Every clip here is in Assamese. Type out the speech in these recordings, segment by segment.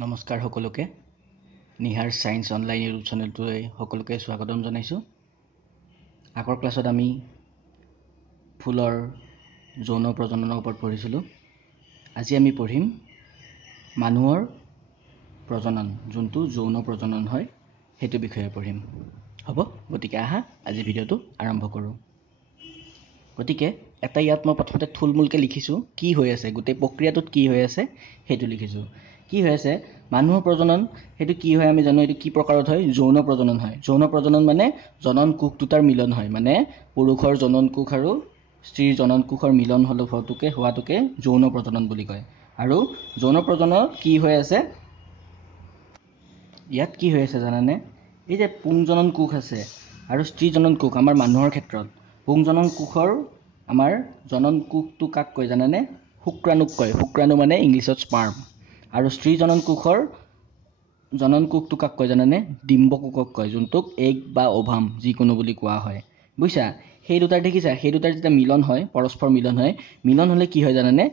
নমস্কাৰ সকলোকে নিহাৰ সায়েন্স অনলাইন ইউটিউব চেনেলটোলৈ সকলোকে স্বাগতম জনাইছো। আগৰ ক্লাছত আমি ফুলৰ যৌন প্ৰজননৰ ওপৰত পঢ়িছিলো। আজি আমি পঢ়িম মানুহৰ প্ৰজনন, যোনটো যৌন প্ৰজনন হয় সেইটো বিষয়ে পঢ়িম। হ'ব, গতিকে আহা আজি ভিডিঅ'টো আৰম্ভ কৰোঁ। গতিকে এটা ইয়াত মই প্ৰথমতে থুলমূলকৈ লিখিছোঁ কি হৈ আছে, গোটেই প্ৰক্ৰিয়াটোত কি হৈ আছে সেইটো লিখিছোঁ। কি হৈ আছে মানুহৰ প্ৰজনন, সেইটো কি হয় আমি জানো, এইটো কি প্ৰকাৰত হয়, যৌন প্ৰজনন হয়। যৌন প্ৰজনন মানে জনন কোষ দুটাৰ মিলন হয়, মানে পুৰুষৰ জনন কোষ আৰু স্ত্ৰীৰ জনন কোষৰ মিলন হোৱাটোকে যৌন প্ৰজনন বুলি কয়। আৰু যৌন প্ৰজনন কি হৈ আছে, ইয়াত কি হৈ আছে জানানে, এই যে পুংজনন কোষ আছে আৰু স্ত্ৰী জনন কোষ, আমাৰ মানুহৰ ক্ষেত্ৰত পুংজনন কোষৰ আমাৰ জনন কোষটো কাক কয় জানানে, শুক্ৰাণুক কয়। শুক্ৰাণু মানে ইংলিছত স্পাৰ্ম। আৰু স্ত্ৰী জনন কোষৰ জনন কোষটো কাক কয় জানানে, ডিম্বকোষক কয়, যোনটোক এগ বা অভাম যিকোনো বুলি কোৱা হয়। বুজিছা, সেই দুটাৰ দেখিছা, সেই দুটাৰ যেতিয়া মিলন হয়, পৰস্পৰ মিলন হয়, মিলন হ'লে কি হয় জানানে,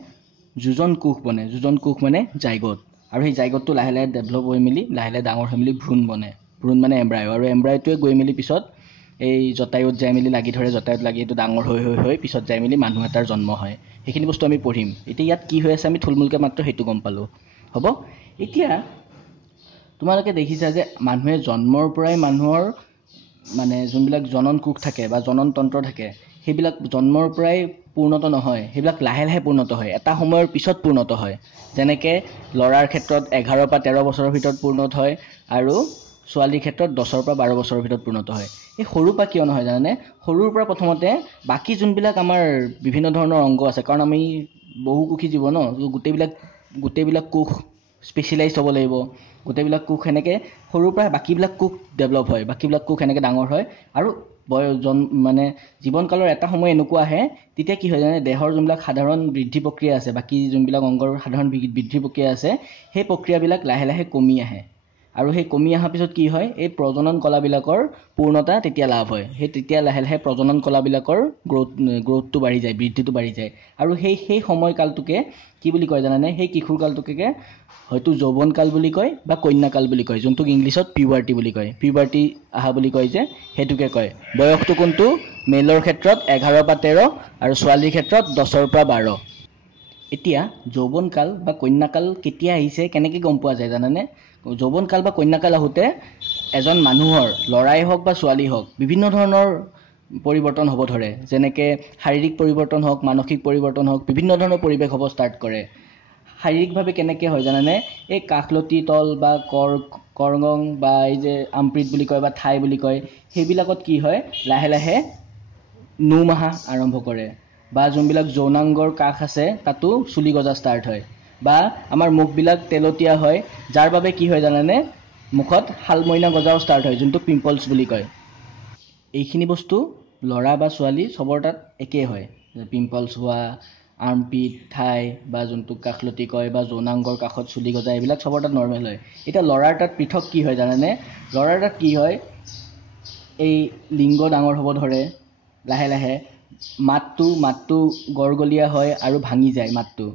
যোজন কোষ বনে। যোজন কোষ মানে জাইগট, আৰু সেই জাইগটটো লাহে লাহে ডেভেলপ হৈ মেলি লাহে লাহে ডাঙৰ হৈ মেলি ভ্ৰূণ বনে। ভ্ৰূণ মানে এম্ব্ৰায়, আৰু এম্ব্ৰায়টোৱে গৈ মেলি পিছত এই জটায়ুত যাই মেলি লাগি ধৰে, জটায়ুত লাগি এইটো ডাঙৰ হৈ পিছত যাই মেলি মানুহ এটাৰ জন্ম হয়। সেইখিনি বস্তু আমি পঢ়িম। এতিয়া ইয়াত কি হৈ আছে আমি থুলমূলকৈ মাত্ৰ সেইটো গম পালোঁ। হ'ব, এতিয়া তোমালোকে দেখিছা যে মানুহে জন্মৰ পৰাই মানুহৰ মানে যোনবিলাক জনন কোষ থাকে বা জনন তন্ত্ৰ থাকে, সেইবিলাক জন্মৰ পৰাই পূৰ্ণত নহয়, সেইবিলাক লাহে লাহে পূৰ্ণত হয়, এটা সময়ৰ পিছত পূৰ্ণত হয়। যেনেকৈ ল'ৰাৰ ক্ষেত্ৰত 11 পৰা 13 বছৰৰ ভিতৰত পূৰ্ণত হয়, আৰু ছোৱালীৰ ক্ষেত্ৰত 10 পৰা 12 বছৰৰ ভিতৰত পূৰ্ণত হয়। এই সৰুৰ পৰা কিয় নহয় জানানে, সৰুৰ পৰা প্ৰথমতে বাকী যোনবিলাক আমাৰ বিভিন্ন ধৰণৰ অংগ আছে, কাৰণ আমি বহুকোষী জীৱ ন, গোটেইবিলাক কোষ স্পেচিয়েলাইজ হ'ব লাগিব। গোটেইবিলাক কোষ সেনেকৈ সৰুৰ পৰা বাকীবিলাক কোষ ডেভেলপ হয়, বাকীবিলাক কোষ সেনেকৈ ডাঙৰ হয়। আৰু মানে জীৱনকালৰ এটা সময় এনেকুৱা আহে, তেতিয়া কি হয় জানে, দেহৰ যোনবিলাক সাধাৰণ বৃদ্ধি প্ৰক্ৰিয়া আছে, বাকী যোনবিলাক অংগৰ সাধাৰণ বৃদ্ধি প্ৰক্ৰিয়া আছে, সেই প্ৰক্ৰিয়াবিলাক লাহে লাহে কমি আহে। আৰু সেই কমি অহাৰ পিছত কি হয়, এই প্ৰজনন কলাবিলাকৰ পূৰ্ণতা তেতিয়া লাভ হয়। সেই তেতিয়া লাহে লাহে প্ৰজনন কলাবিলাকৰ গ্ৰ'থটো বাঢ়ি যায়, বৃদ্ধিটো বাঢ়ি যায়। আৰু সেই সময়কালটোকে কি বুলি কয় জানানে, সেই কিশোৰ কালটোকে হয়তো যৌৱনকাল বুলি কয় বা কন্যাকাল বুলি কয়, যোনটোক ইংলিছত পিউবাৰ্টি বুলি কয়। পিউবাৰ্টি আহা বুলি কয় যে, সেইটোকে কয়। বয়সটো কোনটো, মেলৰ ক্ষেত্ৰত 11 পৰা 13 আৰু ছোৱালীৰ ক্ষেত্ৰত 10 পৰা 12। এতিয়া যৌৱনকাল বা কন্যাকাল কেতিয়া আহিছে কেনেকৈ গম পোৱা যায় জানানে, যৌৱনকাল বা কন্যাকাল আহোঁতে এজন মানুহৰ, ল'ৰাই হওক বা ছোৱালী হওক, বিভিন্ন ধৰণৰ পৰিৱৰ্তন হ'ব ধৰে। যেনেকৈ শাৰীৰিক পৰিৱৰ্তন হওক, মানসিক পৰিৱৰ্তন হওক, বিভিন্ন ধৰণৰ পৰিৱেশ হ'ব ষ্টাৰ্ট কৰে। শাৰীৰিকভাৱে কেনেকৈ হয় জানানে, এই কাষলতি তল বা কৰঙং বা এই যে আমপ্ৰিত বুলি কয় বা ঠাই বুলি কয়, সেইবিলাকত কি হয়, লাহে লাহে নোম আহা আৰম্ভ কৰে। বা যোনবিলাক যৌনাংগৰ কাষ আছে তাতো চুলি গজা ষ্টাৰ্ট হয়। বা আমাৰ মুখবিলাক তেলতীয়া হয়, যাৰ বাবে কি হয় জানানে, মুখত শালমইনা গজাও ষ্টাৰ্ট হয়, যোনটো পিম্পলছ বুলি কয়। এইখিনি বস্তু ল'ৰা বা ছোৱালী চবৰ তাত একেই হয়, পিম্পলছ হোৱা, আৰ্মপিট ঠাই বা যোনটো কাষলতি কয় বা যৌনাংগৰ কাষত চুলি গজা, এইবিলাক চবৰ তাত নৰ্মেল হয়। এতিয়া ল'ৰাৰ তাত পৃথক কি হয় জানানে, ল'ৰাৰ তাত কি হয়, এই লিংগ ডাঙৰ হ'ব ধৰে, লাহে লাহে মাতটো গৰগলীয়া হয় আৰু ভাঙি যায় মাতটো,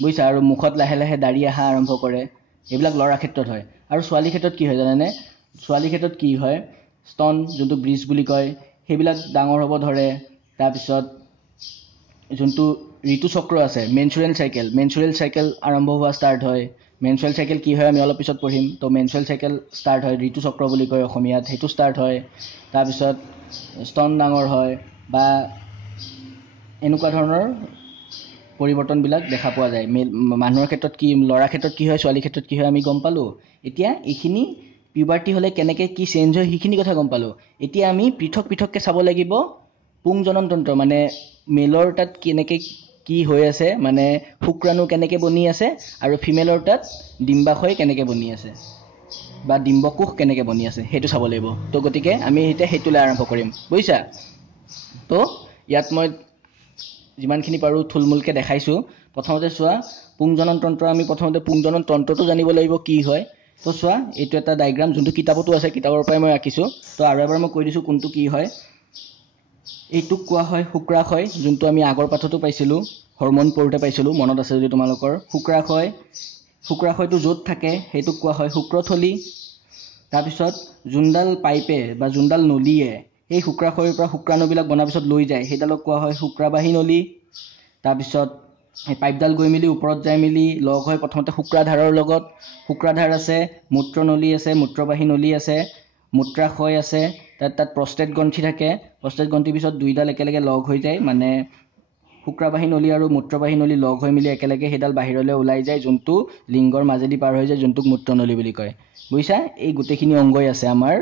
বুজিছা, আৰু মুখত লাহে লাহে দাঢ়ি অহা আৰম্ভ কৰে। এইবিলাক ল'ৰাৰ ক্ষেত্ৰত হয়। আৰু ছোৱালীৰ ক্ষেত্ৰত কি হয় জানানে, ছোৱালীৰ ক্ষেত্ৰত কি হয়, স্তন যোনটো ব্ৰীজ বুলি কয়, সেইবিলাক ডাঙৰ হ'ব ধৰে। তাৰপিছত যোনটো ঋতুচক্ৰ আছে, মেনচুৰেল চাইকেল আৰম্ভ হোৱা ষ্টাৰ্ট হয়। মেনচুৰেল চাইকেল কি হয় আমি অলপ পিছত পঢ়িম। তো মেনচুৰেল চাইকেল ষ্টাৰ্ট হয়, ঋতুচক্ৰ বুলি কয় অসমীয়াত, সেইটো ষ্টাৰ্ট হয়। তাৰপিছত স্তন ডাঙৰ হয়, বা এনেকুৱা ধৰণৰ পৰিৱৰ্তনবিলাক দেখা পোৱা যায়। মানুহৰ ক্ষেত্ৰত কি, ল'ৰাৰ ক্ষেত্ৰত কি হয়, ছোৱালীৰ ক্ষেত্ৰত কি হয় আমি গম পালোঁ। এতিয়া এইখিনি পিউবাৰ্টি হ'লে কেনেকৈ কি চেঞ্জ হয় সেইখিনি কথা গম পালোঁ। এতিয়া আমি পৃথককৈ চাব লাগিব পুংজনন তন্ত্ৰ, মানে মেলৰ তাত কেনেকৈ কি হৈ আছে, মানে শুক্ৰাণু কেনেকৈ বনি আছে, আৰু ফিমেলৰ তাত ডিম্বাশয় কেনেকৈ বনি আছে বা ডিম্বকোষ কেনেকৈ বনি আছে, সেইটো চাব লাগিব। তো গতিকে আমি এতিয়া সেইটোলৈ আৰম্ভ কৰিম, বুজিছা। তো ইয়াত মই যিমানখিনি পাৰোঁ থুলমূলকৈ দেখাইছোঁ। প্ৰথমতে চোৱা, পুংজনন তন্ত্ৰ, আমি প্ৰথমতে পুংজনন তন্ত্ৰটো জানিব লাগিব কি হয়। তো চোৱা, এইটো এটা ডায়েগ্ৰাম, যোনটো কিতাপতো আছে, কিতাপৰ পৰাই মই আঁকিছোঁ। তো আৰু এবাৰ মই কৈ দিছোঁ কোনটো কি হয়। এইটোক কোৱা হয় শুক্ৰাশয়, যোনটো আমি আগৰ পাঠতো পাইছিলোঁ, হৰম'ন পঢ়োঁতে পাইছিলোঁ, মনত আছে যদি তোমালোকৰ। শুক্ৰাশয়, শুক্ৰাশয়টো য'ত থাকে সেইটোক কোৱা হয় শুক্ৰথলী। তাৰপিছত যোনডাল পাইপে বা যোনডাল নলীয়ে এই শুক্ৰাশয়ৰ পৰা শুক্ৰাণুবিলাক বনাৰ পিছত লৈ যায় সেইডালক কোৱা হয় শুক্ৰাবাহী নলী। তাৰপিছত এই পাইপডাল গৈ মেলি ওপৰত যাই মেলি লগ হয় প্ৰথমতে শুক্ৰাধাৰৰ লগত। শুক্ৰাধাৰ আছে, মূত্ৰনলী আছে, মূত্ৰবাহী নলী আছে, মূত্ৰাশয় আছে, তাত প্ৰস্টেট গ্ৰন্থি থাকে। প্ৰস্টেট গ্ৰন্থিৰ পিছত দুইডাল একেলগে লগ হৈ যায়, মানে শুক্ৰাবাহী নলী আৰু মূত্ৰবাহী নলী লগ হৈ মেলি একেলগে সেইডাল বাহিৰলৈ ওলাই যায়, যোনটো লিংগৰ মাজেদি পাৰ হৈ যায়, যোনটোক মূত্ৰনলী বুলি কয়। বুজিছা? এই গোটেইখিনি অংগই আছে আমাৰ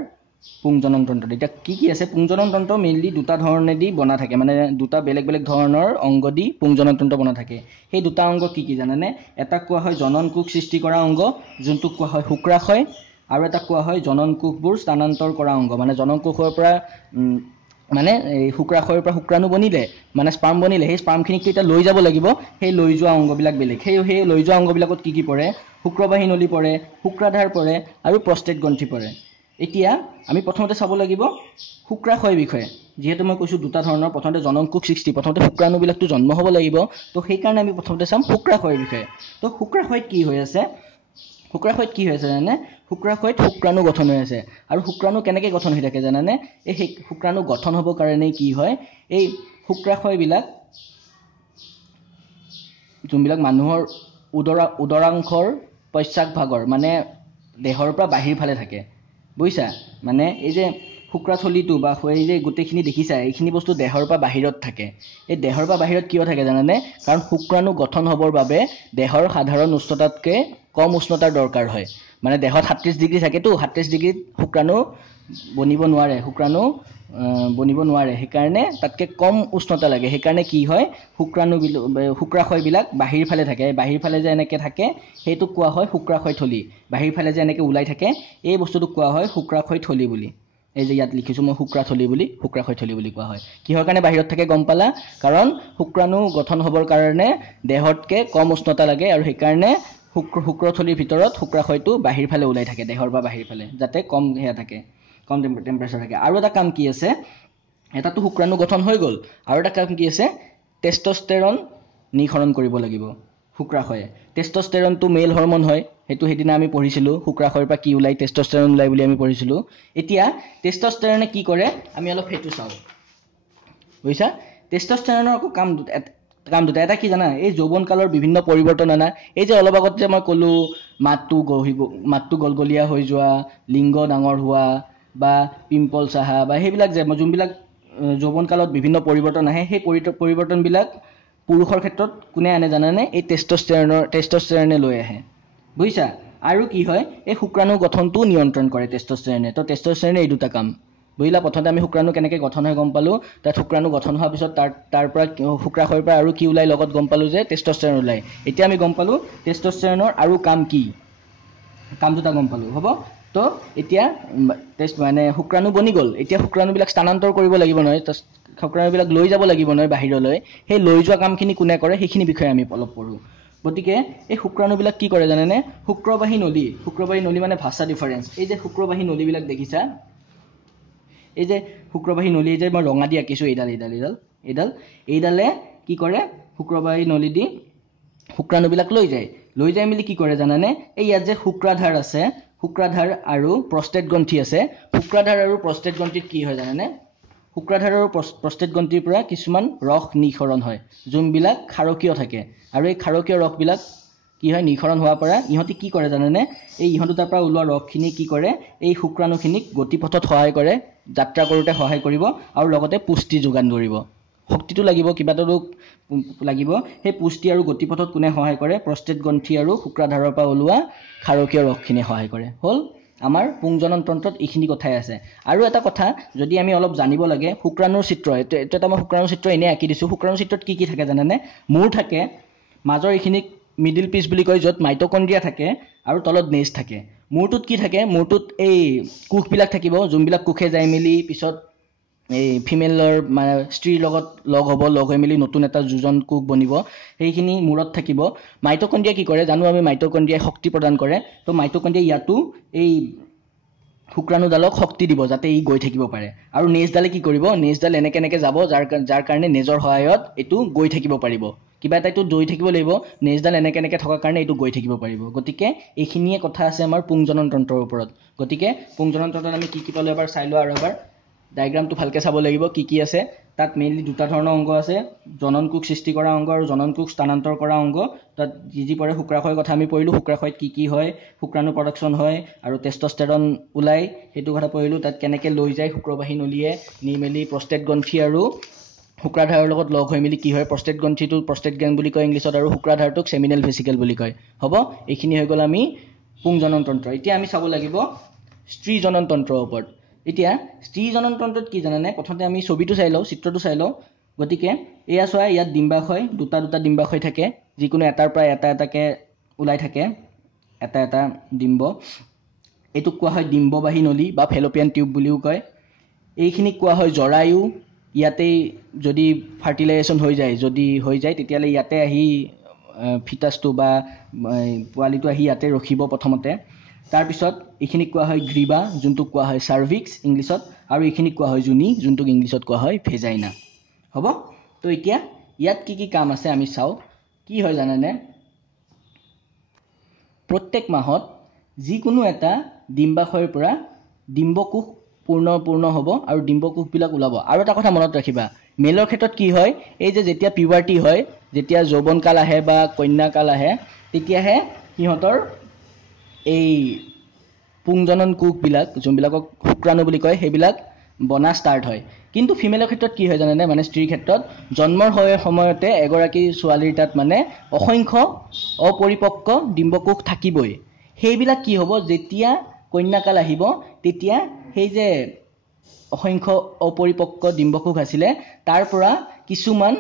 পুংজনন তন্ত্ৰত। এতিয়া কি আছে? পুংজনন তন্ত্ৰ মেইনলি দুটা ধৰণেদি বনা থাকে, মানে দুটা বেলেগ বেলেগ ধৰণৰ অংগ দি পুংজনন তন্ত্ৰ বনা থাকে। সেই দুটা অংগ কি জানানে? এটা কোৱা হয় জনন কোষ সৃষ্টি কৰা অংগ, যোনটোক কোৱা হয় শুক্ৰাশয়, আৰু এটা কোৱা হয় জনন কোষবোৰ স্থানান্তৰ কৰা অংগ, মানে জনন কোষৰ পৰা মানে এই শুক্ৰাশয়ৰ পৰা শুক্ৰাণু বনিলে, মানে স্পাৰ্ম বনিলে, সেই স্পাৰ্মখিনিকতো এতিয়া লৈ যাব লাগিব, সেই লৈ যোৱা অংগবিলাক বেলেগ। সেই লৈ যোৱা অংগবিলাকত কি পৰে? শুক্ৰবাহী নলী পৰে, শুক্ৰাধাৰ পৰে আৰু প্ৰস্টেট গ্ৰন্থি পৰে। এতিয়া আমি প্ৰথমতে চাব লাগিব শুক্ৰাশয়ৰ বিষয়ে। যিহেতু মই কৈছোঁ দুটা ধৰণৰ, প্ৰথমতে জনন কোষ সৃষ্টি, প্ৰথমতে শুক্ৰাণুবিলাকতো জন্ম হ'ব লাগিব, তো সেইকাৰণে আমি প্ৰথমতে চাম শুক্ৰাশয়ৰ বিষয়ে। তো শুক্ৰাশয়ত কি হৈ আছে? শুক্ৰাশয়ত কি হৈ আছে জানানে? শুক্ৰাশয়ত শুক্ৰাণু গঠন হৈ আছে। আৰু শুক্ৰাণু কেনেকৈ গঠন হৈ থাকে জানানে? এই শুক্ৰাণু গঠন হ'বৰ কাৰণে কি হয়, এই শুক্ৰাশয়বিলাক যোনবিলাক মানুহৰ উদৰাংশৰ পশ্চাক ভাগৰ, মানে দেহৰ পৰা বাহিৰ ফালে থাকে। বুজিছা? মানে এই যে শুক্ৰাথলীটো বা এই যে গোটেইখিনি দেখিছা, এইখিনি বস্তু দেহৰ পৰা বাহিৰত থাকে। এই দেহৰ পৰা বাহিৰত কিয় থাকে জানানে? কাৰণ শুক্ৰাণু গঠন হ'বৰ বাবে দেহৰ সাধাৰণ উষ্ণতাতকৈ কম উষ্ণতাৰ দৰকাৰ হয়। মানে দেহত 37 ডিগ্ৰী থাকেতো, 37 ডিগ্ৰীত শুক্ৰাণু বনিব নোৱাৰে, সেইকাৰণে তাতকৈ কম উষ্ণতা লাগে। সেইকাৰণে কি হয়, শুক্ৰাশয়বিলাক বাহিৰ ফালে থাকে। বাহিৰ ফালে যে এনেকৈ থাকে সেইটোক কোৱা হয় শুক্ৰাশয় থলী। বাহিৰ ফালে যে এনেকৈ ওলাই থাকে এই বস্তুটোক কোৱা হয় শুক্ৰাশয় থলী বুলি। এই যে ইয়াত লিখিছোঁ মই শুক্ৰাথলী বুলি, শুক্ৰাশয় থলী বুলি কোৱা হয়। কিহৰ কাৰণে বাহিৰত থাকে গম পালা? কাৰণ শুক্ৰাণু গঠন হ'বৰ কাৰণে দেহতকৈ কম উষ্ণতা লাগে, আৰু সেইকাৰণে শুক্ৰথলীৰ ভিতৰত শুক্ৰাশয়টো বাহিৰ ফালে ওলাই থাকে, দেহৰ পৰা বাহিৰ ফালে, যাতে কম থাকে, কম টেম্পাৰেচাৰ থাকে। আৰু এটা কাম কি আছে, এটাতো শুক্ৰাণু গঠন হৈ গ'ল, আৰু এটা কাম কি আছে, টেষ্টষ্টেৰন নিঃসৰণ কৰিব লাগিব শুক্ৰাশয়ে। টেষ্টষ্টেৰনটো মেল হৰমন হয়, সেইটো সেইদিনা আমি পঢ়িছিলোঁ, শুক্ৰাশয়ৰ পৰা কি ওলাই, টেষ্টষ্টেৰন ওলাই বুলি আমি পঢ়িছিলোঁ। এতিয়া টেষ্টষ্টেৰনে কি কৰে আমি অলপ সেইটো চাওঁ। বুজিছা? টেষ্টষ্টেৰনৰ আকৌ কাম দুটা। এটা কি জানা? এই যৌৱনকালৰ বিভিন্ন পৰিৱৰ্তন আনা। এই যে অলপ আগত যে মই ক'লোঁ মাতটো গলগলীয়া হৈ যোৱা, লিংগ ডাঙৰ হোৱা, বা পিম্পলছ আহা, বা সেইবিলাক যে যোনবিলাক যৌৱনকালত বিভিন্ন পৰিৱৰ্তন আহে, সেই পৰিৱৰ্তনবিলাক পুৰুষৰ ক্ষেত্ৰত কোনে আনে জানানে? এই টেষ্টষ্টেৰনে লৈ আহে। বুজিছা? আৰু কি হয়, এই শুক্ৰাণু গঠনটোও নিয়ন্ত্ৰণ কৰে টেষ্টষ্টেৰনে। তো টেষ্টষ্টেৰনে এই দুটা কাম। বুজিলা? প্ৰথমতে আমি শুক্ৰাণু কেনেকৈ গঠন হয় গম পালোঁ, তাত শুক্ৰাণু গঠন হোৱাৰ পিছত তাৰ পৰা শুক্ৰাশয়ৰ পৰা আৰু কি ওলাই লগত গম পালোঁ যে টেষ্টষ্টেৰন ওলাই। এতিয়া আমি গম পালোঁ টেষ্টষ্টেৰনৰ আৰু কাম কি, কাম দুটা গম পালোঁ। হ'ব? তো এতিয়া মানে শুক্ৰাণু বনি গ'ল, এতিয়া শুক্ৰাণুবিলাক স্থানান্তৰ কৰিব লাগিব নহয়, শুক্ৰাণুবিলাক লৈ যাব লাগিব নহয় বাহিৰলৈ। সেই লৈ যোৱা কামখিনি কোনে কৰে সেইখিনি বিষয়ে আমি অলপ পঢ়োঁ। গতিকে এই শুক্ৰাণুবিলাক কি কৰে জানেনে? শুক্ৰবাহী নলী মানে ভাষা ডিফাৰেঞ্চ। এই যে শুক্ৰবাহী নলীবিলাক দেখিছা, এই যে শুক্ৰবাহী নলী যে মই ৰঙা দি আঁকিছোঁ, এইডালে কি কৰে, শুক্ৰবাহী নলী দি শুক্ৰাণুবিলাক লৈ যায় মেলি কি কৰে জানানে? এই ইয়াত যে শুক্ৰাধাৰ আছে, শুক্ৰাধাৰ আৰু প্ৰস্টেট গ্ৰন্থি আছে, শুক্ৰাধাৰ আৰু প্ৰস্টেট গ্ৰন্থিত কি হয় জানানে? শুক্ৰাধাৰ আৰু প্ৰস্টেট গ্ৰন্থিৰ পৰা কিছুমান ৰস নিঃসৰণ হয়, যোনবিলাক ক্ষাৰকীয় থাকে। আৰু এই ক্ষাৰকীয় ৰসবিলাক কি হয়, নিঃসৰণ হোৱাৰ পৰা ইহঁতি কি কৰে জানেনে? এই ইহঁত দুটাৰ পৰা ওলোৱা ৰসখিনি কি কৰে, এই শুক্ৰাণুখিনিক গতিপথত সহায় কৰে, যাত্ৰা কৰোঁতে সহায় কৰিব, আৰু লগতে পুষ্টি যোগান ধৰিব। শক্তিটো লাগিব, কিবা এটাতো লাগিব। সেই পুষ্টি আৰু গতিপথত কোনে সহায় কৰে? প্ৰস্টেট গ্ৰন্থি আৰু শুক্ৰাধাৰৰ পৰা ওলোৱা ক্ষাৰকীয় ৰসখিনিয়ে সহায় কৰে। হ'ল? আমাৰ পুংজনন তন্ত্ৰত এইখিনি কথাই আছে। আৰু এটা কথা যদি আমি অলপ জানিব লাগে, শুক্ৰাণুৰ চিত্ৰ, এইটো এটা মই শুক্ৰাণুৰ চিত্ৰ এনেই আঁকি দিছোঁ। শুক্ৰাণুৰ চিত্ৰত কি থাকে জানেনে? মূৰ থাকে, মাজৰ এইখিনিক মিডিল পিচ বুলি কয়, য'ত মাইটকণ্ড্ৰিয়া থাকে, আৰু তলত নেজ থাকে। মূৰটোত কি থাকে? মূৰটোত এই কোষবিলাক থাকিব, যোনবিলাক কোষে যাই মেলি পিছত এই ফিমেলৰ মানে স্ত্ৰীৰ লগত লগ হৈ মেলি নতুন এটা যোজন কোষ বনিব, সেইখিনি মূৰত থাকিব। মাইটকণ্ড্ৰিয়া কি কৰে জানো? আমি মাইটকণ্ড্ৰিয়াই শক্তি প্ৰদান কৰে। তো মাইটকণ্ড্ৰিয়াই ইয়াতো এই শুক্ৰাণুডালক শক্তি দিব, যাতে ই গৈ থাকিব পাৰে। আৰু নেজডালে কি কৰিব? নেজডাল এনেকৈ যাব, যাৰ কাৰণে নেজৰ সহায়ত এইটো গৈ থাকিব পাৰিব। কিবা এটা এইটো দৈ থাকিব লাগিব নেজডাল এনেকৈ এনেকৈ থকাৰ কাৰণে এইটো গৈ থাকিব পাৰিব গতিকে এইখিনিয়ে কথা আছে আমাৰ পুংজনন তন্ত্ৰৰ ওপৰত গতিকে পুংজনন তন্ত্ৰত আমি কি পালোঁ এবাৰ চাই লোৱা আৰু এবাৰ ডায়াগ্ৰামটো ভালকৈ চাব লাগিব কি আছে তাত মেইনলি দুটা ধৰণৰ অংগ আছে জনন কোষ সৃষ্টি কৰা অংগ আৰু জনন কোষ স্থানান্তৰ কৰা অংগ তাত যি পৰে শুক্ৰাশয়ৰ কথা আমি পঢ়িলোঁ শুক্ৰাশয়ত কি হয় শুক্ৰাণু প্ৰডাকশ্যন হয় আৰু টেষ্টষ্টেৰন ওলাই সেইটো কথা পঢ়িলোঁ তাত কেনেকৈ লৈ যায় শুক্ৰবাহী নলীয়ে নি মেলি প্ৰষ্টেট গ্ৰন্থি আৰু শুক্ৰাধাৰৰ লগত লগ হৈ মেলি কি হয় প্ৰষ্টেট গ্ৰন্থিটো প্ৰষ্টেট গ্ৰেণ্ড বুলি কয় ইংলিছত আৰু শুক্ৰাধাৰটোক চেমিনেল ভেচিকেল বুলি কয় হ'ব এইখিনি হৈ গ'ল আমি পুংজনন তন্ত্ৰ এতিয়া আমি চাব লাগিব স্ত্ৰী জনন তন্ত্ৰৰ ওপৰত এতিয়া স্ত্ৰী জনন তন্ত্ৰত কি জানানে প্ৰথমতে আমি ছবিটো চাই লওঁ চিত্ৰটো চাই লওঁ গতিকে এয়া চোৱা ইয়াত ডিম্বাশয় দুটা ডিম্বাশয় থাকে যিকোনো এটাৰ পৰা এটাকৈ ওলাই থাকে এটা ডিম্ব এইটোক কোৱা হয় ডিম্ববাহী নলী বা ফেলোপিয়ান টিউব বুলিও কয় এইখিনিক কোৱা হয় জৰায়ু ইয়াতেই যদি ফাৰ্টিলাইজেশ্যন হৈ যায় তেতিয়াহ'লে ইয়াতে আহি ফিটাছটো বা পোৱালিটো আহি ইয়াতে ৰখিব প্ৰথমতে তাৰপিছত এইখিনিক কোৱা হয় গ্ৰীবা যোনটোক কোৱা হয় চাৰ্ভিক্স ইংলিছত আৰু এইখিনিক কোৱা হয় যোনি যোনটোক ইংলিছত কোৱা হয় ভেজাইনা হ'ব তো এতিয়া ইয়াত কি কাম আছে আমি চাওঁ কি হয় জানেনে প্ৰত্যেক মাহত যিকোনো এটা ডিম্বাশয়ৰ পৰা ডিম্বকোষ পূৰ্ণ হ'ব আৰু ডিম্বকোষবিলাক ওলাব আৰু এটা কথা মনত ৰাখিবা মেলৰ ক্ষেত্ৰত কি হয় এই যে যেতিয়া পিউবাৰ্টি হয় যেতিয়া যৌৱনকাল আহে বা কন্যাকাল আহে তেতিয়াহে সিহঁতৰ এই পুংজনন কোষবিলাক যোনবিলাকক শুক্ৰাণু বুলি কয় সেইবিলাক বনা ষ্টাৰ্ট হয় কিন্তু ফিমেলৰ ক্ষেত্ৰত কি হয় জানেনে মানে স্ত্ৰীৰ ক্ষেত্ৰত জন্মৰ সময়তে এগৰাকী ছোৱালীৰ তাত মানে অসংখ্য অপৰিপক্ক ডিম্বকোষ থাকিবই সেইবিলাক কি হ'ব যেতিয়া কন্যাকাল আহিব তেতিয়া সেই যে অসংখ্য অপৰিপক্ক ডিম্বকোষ আছিলে তাৰ পৰা কিছুমান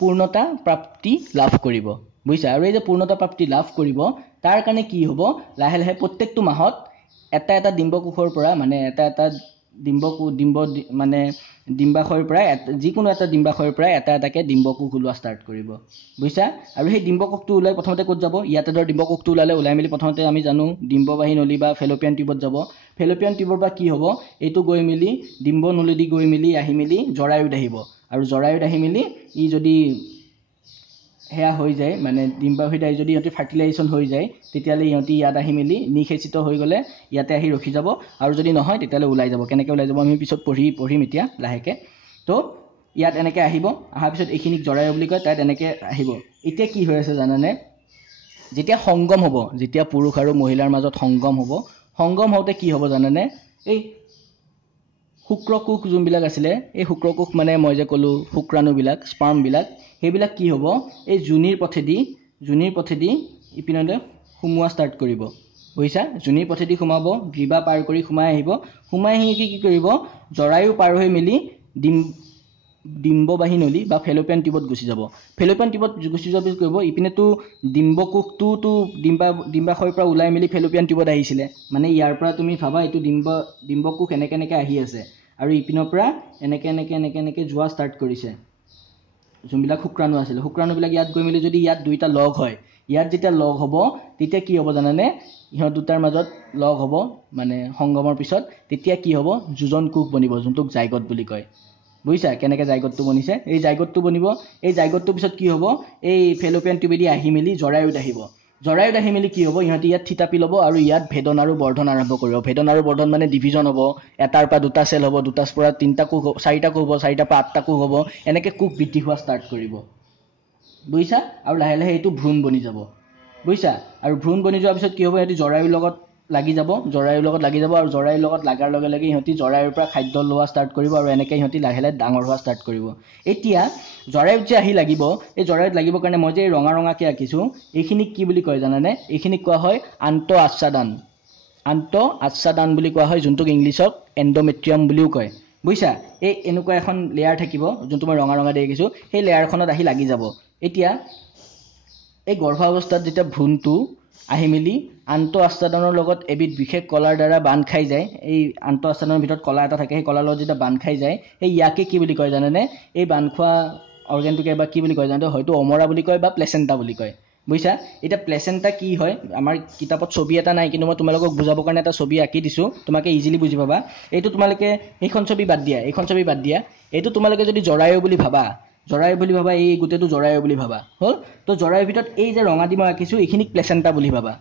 পূৰ্ণতা প্ৰাপ্তি লাভ কৰিব বুজিছা আৰু এই যে পূৰ্ণতা প্ৰাপ্তি লাভ কৰিব তাৰ কাৰণে কি হ'ব লাহে লাহে প্ৰত্যেকটো মাহত এটা ডিম্বকোষৰ পৰা মানে এটা ডিম্বাশয়ৰ পৰা যিকোনো এটা ডিম্বাশয়ৰ পৰা এটাকৈ ডিম্বকোষ ওলোৱা ষ্টাৰ্ট কৰিব বুজিছা আৰু সেই ডিম্বকোষটো ওলাই প্ৰথমতে ক'ত যাব ইয়াতে ধৰ ডিম্বকোষটো ওলাই মেলি প্ৰথমতে আমি জানো ডিম্ববাহী নলী বা ফেলোপিয়ান টিউবত যাব ফেলোপিয়ান টিউবৰ পৰা কি হ'ব এইটো গৈ মেলি ডিম্ব নলীদি গৈ মেলি আহি মেলি জৰায়ুত আহিব আৰু জৰায়ুত আহি মেলি ই যদি সেয়া হৈ যায় মানে ডিম্বাশয়ত আহি যদি ইহঁতি ফাৰ্টিলাইজেশ্যন হৈ যায় তেতিয়াহ'লে ইহঁতি ইয়াত আহি মেলি নিষেচিত হৈ গ'লে ইয়াতে আহি ৰখি যাব আৰু যদি নহয় তেতিয়াহ'লে ওলাই যাব কেনেকৈ ওলাই যাব আমি পিছত পঢ়িম এতিয়া লাহেকৈ তো ইয়াত এনেকৈ আহিব অহাৰ পিছত এইখিনিক জৰায়ু বুলি কয় তাত এনেকৈ আহিব এতিয়া কি হৈ আছে জানানে যেতিয়া সংগম হ'ব যেতিয়া পুৰুষ আৰু মহিলাৰ মাজত সংগম হওঁতে কি হ'ব জানানে এই শুক্ৰকোষ যোনবিলাক আছিলে এই শুক্ৰকোষ মানে মই যে ক'লোঁ শুক্ৰাণুবিলাক স্পাৰ্মবিলাক সেইবিলাক কি হ'ব এই যোনিৰ পথেদি ইপিনলৈ সোমোৱা ষ্টাৰ্ট কৰিব বুজিছা যোনিৰ পথেদি সোমাব গ্ৰীবা পাৰ কৰি সোমাই আহিব সোমাই আহি কি কৰিব জৰায়ু পাৰ হৈ মেলি ডিম্ববাহী নলী বা ফেলোপিয়ান টিউবত গুচি যাব ফেলোপিয়ান টিউবত গুচি যোৱাৰ পিছত কৰিব ইপিনেতো ডিম্বকোষটোতো ডিম্বাশয়ৰ পৰা ওলাই মেলি ফেলোপিয়ান টিউবত আহিছিলে মানে ইয়াৰ পৰা তুমি ভাবা এইটো ডিম্বকোষ এনেকৈ আহি আছে আৰু ইপিনৰ পৰা এনেকৈ যোৱা ষ্টাৰ্ট কৰিছে যোনবিলাক শুক্ৰাণু আছিলে শুক্ৰাণুবিলাক ইয়াত গৈ মেলি যদি ইয়াত দুইটা লগ হয় ইয়াত যেতিয়া লগ হ'ব তেতিয়া কি হ'ব জানানে ইহঁত দুটাৰ মাজত লগ হ'ব মানে সংগমৰ পিছত তেতিয়া কি হ'ব যোজন কোষ বনিব যোনটোক জাইগট বুলি কয় বুজিছা কেনেকৈ জাইগটটো বনিছে এই জাইগটটো বনিব এই জাইগটটোৰ পিছত কি হ'ব এই ফেলোপিয়ান টিউবেদি আহি মেলি জৰায়ুত আহি মেলি কি হ'ব ইহঁতি ইয়াত থিতাপি ল'ব আৰু ইয়াত ভেদন আৰু বৰ্ধন আৰম্ভ কৰিব ভেদন আৰু বৰ্ধন মানে ডিভিজন হ'ব এটাৰ পৰা দুটা চেল হ'ব দুটাৰ পৰা তিনিটা কোষ চাৰিটা কোষ হ'ব চাৰিটাৰ পৰা আঠটা কোষ হ'ব এনেকৈ কোষ বৃদ্ধি হোৱা ষ্টাৰ্ট কৰিব বুজিছা আৰু লাহে লাহে এইটো ভ্ৰূণ বনি যাব বুজিছা আৰু ভ্ৰূণ বনি যোৱাৰ পিছত কি হ'ব ইহঁতি জৰায়ুৰ লগত লাগি যাব আৰু জৰায়ুৰ লগত লগাৰ লগে লগে ইহঁতি জৰায়ুৰ পৰা খাদ্য লোৱা ষ্টাৰ্ট কৰিব আৰু এনেকৈ ইহঁতি লাহে লাহে ডাঙৰ হোৱা ষ্টাৰ্ট কৰিব এতিয়া জৰায়ুত যে আহি লাগিব এই জৰায়ুত লাগিবৰ কাৰণে মই যে এই ৰঙাকৈ আঁকিছোঁ এইখিনিক কি বুলি কয় জানানে এইখিনিক কোৱা হয় আন্ত আচ্ছাদান বুলি কোৱা হয় যোনটোক ইংলিছত এণ্ডোমেট্ৰিয়াম বুলিও কয় বুজিছা এই এনেকুৱা এখন লেয়াৰ থাকিব যোনটো মই ৰঙা দি আঁকিছোঁ সেই লেয়াৰখনত আহি লাগি যাব এতিয়া এই গৰ্ভাৱস্থাত যেতিয়া ভ্ৰূণটো আহি মেলি আন্ত আচ্ছাদনৰ লগত এবিধ বিশেষ কলাৰ দ্বাৰা বান্ধ খাই যায় এই আন্ত আচ্ছাদনৰ ভিতৰত কলা এটা থাকে সেই কলাৰ লগত যেতিয়া বান্ধ খাই যায় সেই ইয়াকে কি বুলি কয় জানেনে এই বান্ধ খোৱা অৰ্গেনটোকে বা কি বুলি কয় জানে হয়তো অমৰা বুলি কয় বা প্লেচেণ্টা বুলি কয় বুজিছা এতিয়া প্লেচেণ্টা কি হয় আমাৰ কিতাপত ছবি এটা নাই কিন্তু মই তোমালোকক বুজাবৰ কাৰণে এটা ছবি আঁকি দিছোঁ তোমাকে ইজিলি বুজি পাবা এইটো তোমালোকে এইখন ছবি বাদ দিয়া এইটো তোমালোকে যদি জৰায়ু বুলি ভাবা জৰায়ু বুলি ভাবা, এই গোটেইটো জৰায়ু বুলি ভাবা হ'ল। তো জৰায়ুৰ ভিতৰত এই যে ৰঙা দি মই আঁকিছোঁ এইখিনিক প্লেচেণ্টা বুলি ভাবা,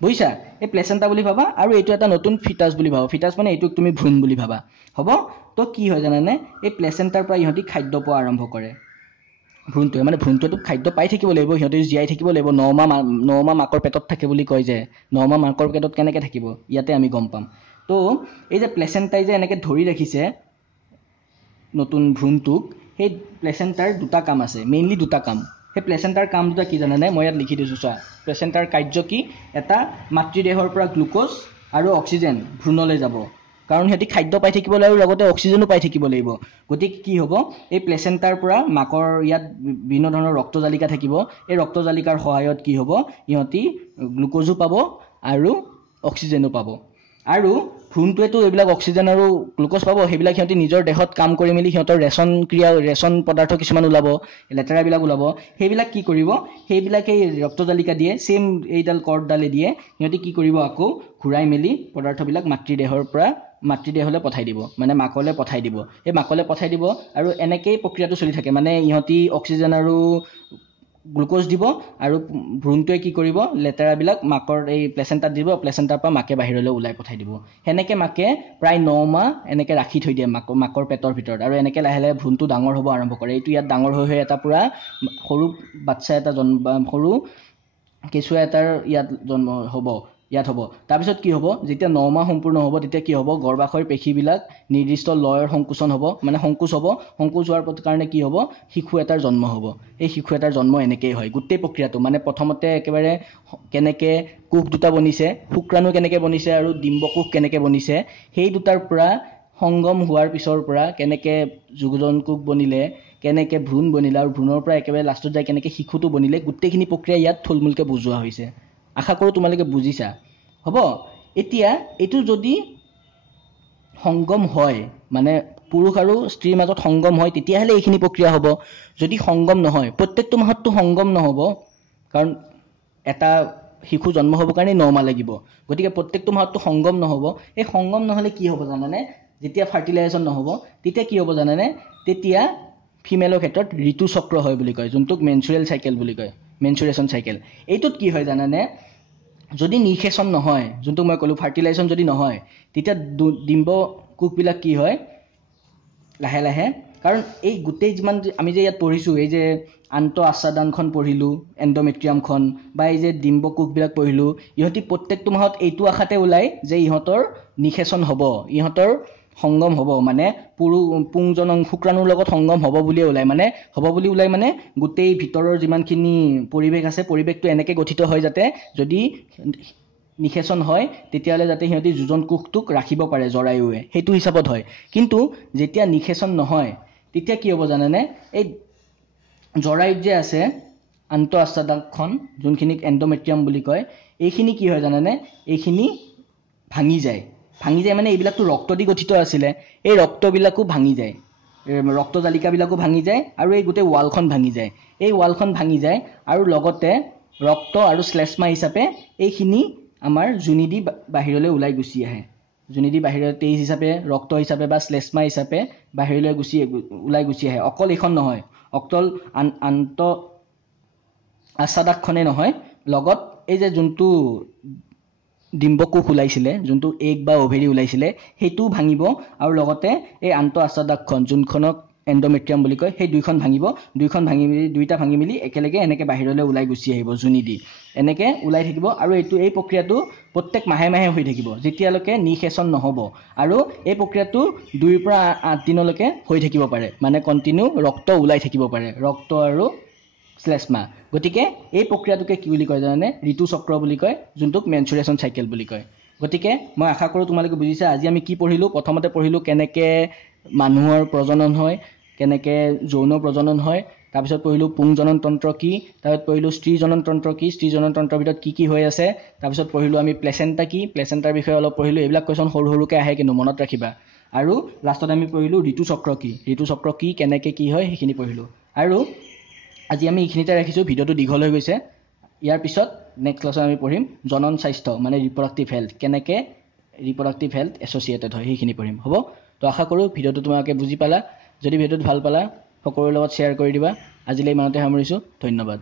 বুজিছা? এই প্লেচেণ্টা বুলি ভাবা আৰু এইটো এটা নতুন ফিটাছ বুলি ভাবা। ফিটাছ মানে এইটোক তুমি ভ্ৰূণ বুলি ভাবা, হ'ব? তো কি হয় জানানে, এই প্লেচেণ্টাৰ পৰা ইহঁতি খাদ্য পোৱা আৰম্ভ কৰে। ভ্ৰূণটোৱে মানে ভ্ৰূণটোৱেতো খাদ্য পাই থাকিব লাগিব, সিহঁতে জীয়াই থাকিব লাগিব। 9 মাহ মাকৰ পেটত থাকে বুলি কয় যে, 9 মাহ মাকৰ পেটত কেনেকৈ থাকিব ইয়াতে আমি গম পাম। তো এই যে প্লেচেণ্টাই যে এনেকৈ ধৰি ৰাখিছে নতুন ভ্ৰূণটোক, সেই প্লেচেণ্টাৰ দুটা কাম আছে, মেইনলি দুটা কাম। সেই প্লেচেণ্টাৰ কাম দুটা কি জানানে, মই ইয়াত লিখি দিছোঁ চোৱা। প্লেচেণ্টাৰ কাৰ্য কি? এটা মাতৃদেহৰ পৰা গ্লুক'জ আৰু অক্সিজেন ভ্ৰূণলৈ যাব, কাৰণ সিহঁতি খাদ্য পাই থাকিব লাগিব, লগতে অক্সিজেনো পাই থাকিব লাগিব। গতিকে কি হ'ব, এই প্লেচেণ্টাৰ পৰা মাকৰ ইয়াত বিভিন্ন ধৰণৰ ৰক্তজালিকা থাকিব। এই ৰক্তজালিকাৰ সহায়ত কি হ'ব, ইহঁতি গ্লুক'জো পাব আৰু অক্সিজেনো পাব। আৰু ভ্ৰূণটোৱেতো এইবিলাক অক্সিজেন আৰু গ্লুক'জ পাব, সেইবিলাক সিহঁতি নিজৰ দেহত কাম কৰি মেলি সিহঁতৰ ৰেচন পদাৰ্থ কিছুমান ওলাব, লেতেৰাবিলাক ওলাব। সেইবিলাক কি কৰিব, সেইবিলাকে ৰক্তজালিকা দিয়ে, ছেইম এইডাল কৰ্ডডালে দিয়ে, সিহঁতি কি কৰিব, আকৌ ঘূৰাই মেলি পদাৰ্থবিলাক মাতৃদেহৰ পৰা মাতৃদেহলৈ পঠাই দিব, মানে মাকলৈ পঠাই দিব। এই মাকলৈ পঠাই দিব আৰু এনেকেই প্ৰক্ৰিয়াটো চলি থাকে। মানে ইহঁতি অক্সিজেন আৰু গ্লুক'জ দিব আৰু ভ্ৰূণটোৱে কি কৰিব, লেতেৰাবিলাক মাকৰ এই প্লেচেণ্টাত দিব, প্লেচেণ্টাৰ পৰা মাকে বাহিৰলৈ ওলাই পঠাই দিব। সেনেকৈ মাকে প্ৰায় 9 মাহ এনেকৈ ৰাখি থৈ দিয়ে মাকৰ পেটৰ ভিতৰত, আৰু এনেকৈ লাহে লাহে ভ্ৰূণটো ডাঙৰ হ'ব আৰম্ভ কৰে। এইটো ইয়াত ডাঙৰ হৈ এটা পূৰা সৰু বাচ্ছা এটা সৰু কেঁচুৱা এটাৰ ইয়াত জন্ম হ'ব, ইয়াত হ'ব। তাৰপিছত কি হ'ব, যেতিয়া 9 মাহ সম্পূৰ্ণ হ'ব তেতিয়া কি হ'ব, গৰ্ভাশয়ৰ পেশীবিলাক নিৰ্দিষ্ট লয়ৰ সংকোচন হ'ব, মানে সংকোচ হ'ব। সংকোচ হোৱাৰ কাৰণে কি হ'ব, শিশু এটাৰ জন্ম হ'ব। এই শিশু এটাৰ জন্ম এনেকেই হয় গোটেই প্ৰক্ৰিয়াটো। মানে প্ৰথমতে একেবাৰে কেনেকৈ কোষ দুটা বনিছে, শুক্ৰাণু কেনেকৈ বনিছে আৰু ডিম্বকোষ কেনেকৈ বনিছে, সেই দুটাৰ পৰা সংগম হোৱাৰ পিছৰ পৰা কেনেকৈ যোগজন কোষ বনিলে, কেনেকৈ ভ্ৰূণ বনিলে, আৰু ভ্ৰূণৰ পৰা একেবাৰে লাষ্টত যায় কেনেকৈ শিশুটো বনিলে, গোটেইখিনি প্ৰক্ৰিয়া ইয়াত থুলমূলকৈ বুজোৱা হৈছে। আশা কৰোঁ তোমালোকে বুজিছা, হ'ব? এতিয়া এইটো যদি সংগম হয়, মানে পুৰুষ আৰু স্ত্ৰীৰ মাজত সংগম হয়, তেতিয়াহ'লে এইখিনি প্ৰক্ৰিয়া হ'ব। যদি সংগম নহয়, প্ৰত্যেকটো মাহততো সংগম নহ'ব, কাৰণ এটা শিশু জন্ম হ'বৰ কাৰণে 9 মাহ লাগিব। গতিকে প্ৰত্যেকটো মাহততো সংগম নহ'ব। এই সংগম নহ'লে কি হ'ব জানানে, যেতিয়া ফাৰ্টিলাইজেশ্যন নহ'ব তেতিয়া কি হ'ব জানানে, তেতিয়া ফিমেলৰ ক্ষেত্ৰত ঋতুচক্ৰ হয় বুলি কয়, যোনটোক মেনচুৰেল চাইকেল বুলি কয়, মেনচুৰেশ্যন চাইকেল। এইটোত কি হয় জানানে, যদি নিষেচন নহয়, যোনটো মই ক'লোঁ ফাৰ্টিলাইজেশ্যন যদি নহয়, তেতিয়া ডিম্ব কোষবিলাক কি হয় লাহে লাহে, কাৰণ এই গোটেই যিমান আমি যে ইয়াত পঢ়িছোঁ, এই যে আন্ত আচ্ছাদনখন পঢ়িলোঁ, এণ্ডোমেট্ৰিয়ামখন, বা এই যে ডিম্ব কোষবিলাক পঢ়িলোঁ, ইহঁতি প্ৰত্যেকটো মাহত এইটো আশাতে ওলায় যে ইহঁতৰ নিষেচন হ'ব, ইহঁতৰ সংগম হ'ব, মানে পুংজনন শুক্ৰাণুৰ লগত সংগম হ'ব বুলিয়ে ওলায়। মানে হ'ব বুলি ওলায় মানে গোটেই ভিতৰৰ যিমানখিনি পৰিৱেশ আছে, পৰিৱেশটো এনেকৈ গঠিত হয় যাতে যদি নিষেচন হয় তেতিয়াহ'লে যাতে সিহঁতি যোজন কোষটোক ৰাখিব পাৰে জৰায়ুৱে, সেইটো হিচাপত হয়। কিন্তু যেতিয়া নিষেচন নহয় তেতিয়া কি হ'ব জানেনে, এই জৰায়ুত যে আছে আন্ত আচ্ছাদকখন, যোনখিনিক এণ্ডোমেট্ৰিয়াম বুলি কয়, এইখিনি কি হয় জানেনে, এইখিনি ভাঙি যায় মানে এইবিলাকতো ৰক্ত দি গঠিত আছিলে, এই ৰক্তবিলাকো ভাঙি যায়, ৰক্তজালিকাবিলাকো ভাঙি যায়, আৰু এই গোটেই ৱালখন ভাঙি যায়। এই ৱালখন ভাঙি যায় আৰু লগতে ৰক্ত আৰু শ্লেষ্মা হিচাপে এইখিনি আমাৰ যোনিদি বাহিৰলৈ ওলাই গুচি আহে। যোনিদি বাহিৰৰ তেজ হিচাপে, ৰক্ত হিচাপে বা শ্লেষ্মা হিচাপে বাহিৰলৈ ওলাই গুচি আহে। অকল এইখন নহয়, অকল আন্ত আচ্ছাদকখনেই নহয়, লগত এই যে যোনটো ডিম্বকোষ ওলাইছিলে, যোনটো এগ বা অভেৰী ওলাইছিলে, সেইটোও ভাঙিব, আৰু লগতে এই আন্ত আচ্ছাদকখন যোনখনক এণ্ডোমেট্ৰিয়াম বুলি কয়, সেই দুইটা ভাঙি মেলি একেলগে এনেকৈ বাহিৰলৈ ওলাই গুচি আহিব যোনিদি, এনেকৈ ওলাই থাকিব। আৰু এই প্ৰক্ৰিয়াটো প্ৰত্যেক মাহে মাহে হৈ থাকিব যেতিয়ালৈকে নিষেচন নহ'ব, আৰু এই প্ৰক্ৰিয়াটো 2 পৰা 8 দিনলৈকে হৈ থাকিব পাৰে, মানে কণ্টিনিউ ৰক্ত ওলাই থাকিব পাৰে, ৰক্ত আৰু শ্লেষ্মা। গতিকে এই প্ৰক্ৰিয়াটোকে কি বুলি কয় জানানে, ঋতুচক্ৰ বুলি কয়, যোনটোক মেনচুৰেশ্যন চাইকেল বুলি কয়। গতিকে মই আশা কৰোঁ তোমালোকে বুজিছা। আজি আমি কি পঢ়িলোঁ, প্ৰথমতে পঢ়িলোঁ কেনেকৈ মানুহৰ প্ৰজনন হয়, কেনেকৈ যৌন প্ৰজনন হয়, তাৰপিছত পঢ়িলোঁ পুংজনন তন্ত্ৰ কি, তাৰপিছত পঢ়িলোঁ স্ত্ৰী জনন তন্ত্ৰ কি, স্ত্ৰী জনন তন্ত্ৰৰ ভিতৰত কি কি হৈ আছে, তাৰপিছত পঢ়িলোঁ আমি প্লেচেণ্টা কি, প্লেচেণ্টাৰ বিষয়ে অলপ পঢ়িলোঁ। এইবিলাক কুৱেশ্যন সৰু সৰুকৈ আহে কিন্তু মনত ৰাখিবা। আৰু লাষ্টত আমি পঢ়িলোঁ ঋতুচক্ৰ কি, ঋতুচক্ৰ কি, কেনেকৈ কি হয় সেইখিনি পঢ়িলোঁ। আৰু আজি আমি এইখিনিতে ৰাখিছোঁ, ভিডিঅ'টো দীঘল হৈ গৈছে। ইয়াৰ পিছত নেক্সট ক্লাছত আমি পঢ়িম জনন স্বাস্থ্য, মানে ৰিপ্ৰডাক্টিভ হেল্থ, কেনেকৈ ৰিপ্ৰডাক্টিভ হেল্থ এছ'চিয়েটেড হয় সেইখিনি পঢ়িম, হ'ব? তো আশা কৰোঁ ভিডিঅ'টো তোমালোকে বুজি পালা। যদি ভিডিঅ'টো ভাল পালা সকলোৰে লগত শ্বেয়াৰ কৰি দিবা আজিলৈ ইমানতে সামৰিছোঁ ধন্যবাদ